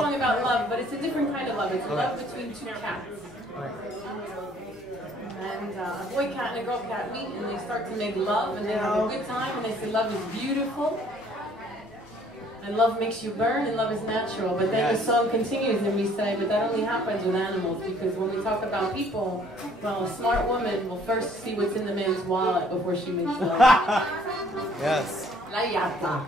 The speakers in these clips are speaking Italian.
song about love, but it's a different kind of love. It's love between two cats. And a boy cat and a girl cat meet and they start to make love and they have a good time and they say love is beautiful. And love makes you burn and love is natural. But then the song continues and we say, but that only happens with animals because when we talk about people, well, a smart woman will first see what's in the man's wallet before she makes love. Yes. La Yatta.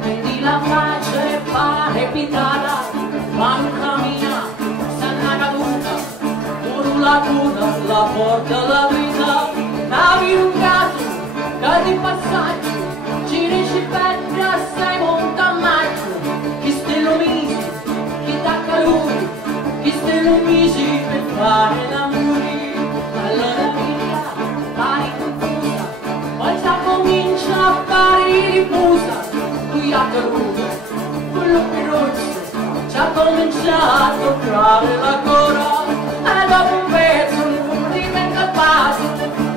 Prendi la faccia e fare pitata, quando cammina, stanna caduta, urla tutta, la porta la vita, navi un gatto, che di passaggio, girici pezza, sei monta a maggio, chi ste lo misi, chi tacca lui, chi ste lo misi per fare l'amore, allora via, pari confusa, poi già comincia a fare riposa. Lui ha caduto, quello che rosso, ci ha cominciato a toccare la gola e dopo un pezzo lui diventa pazzo,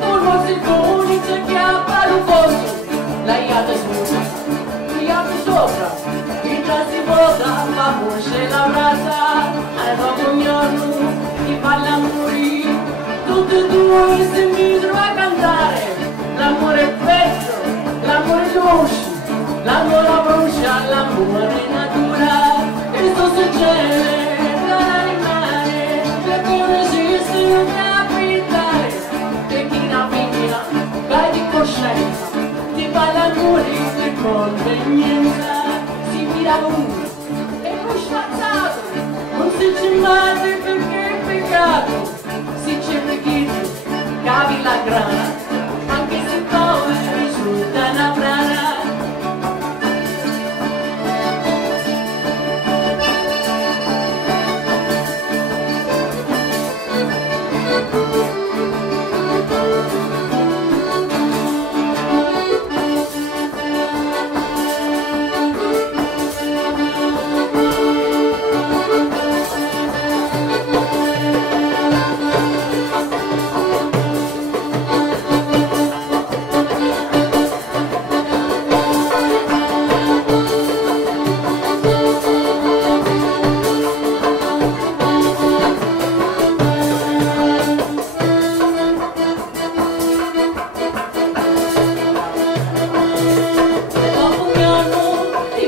uno si comincia che ha lo posto, lei ha sopra, lui ha sopra, il si vota, la voce la brasa, e dopo un giorno ti fa l'amore, tutti e due si misero a cantare, l'amore è peggio, l'amore è dolce. L'amore brucia, l'amore natura, questo succede dall'animale, le cose esistono da abitare, e chi la figlia, vai di coscienza, ti fa l'amore di convenienza, si mira lungo, e poi spazzato, non si ci mette perché è peccato, si c'è pechito, cavi la grana, anche se poi risulta una brana.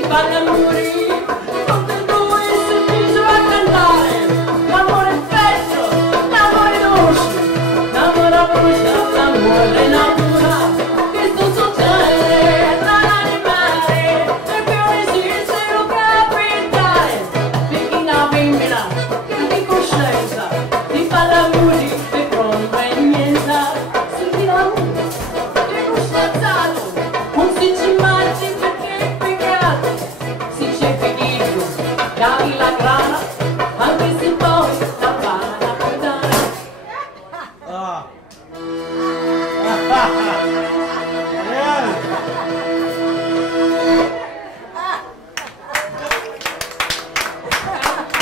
Para morir.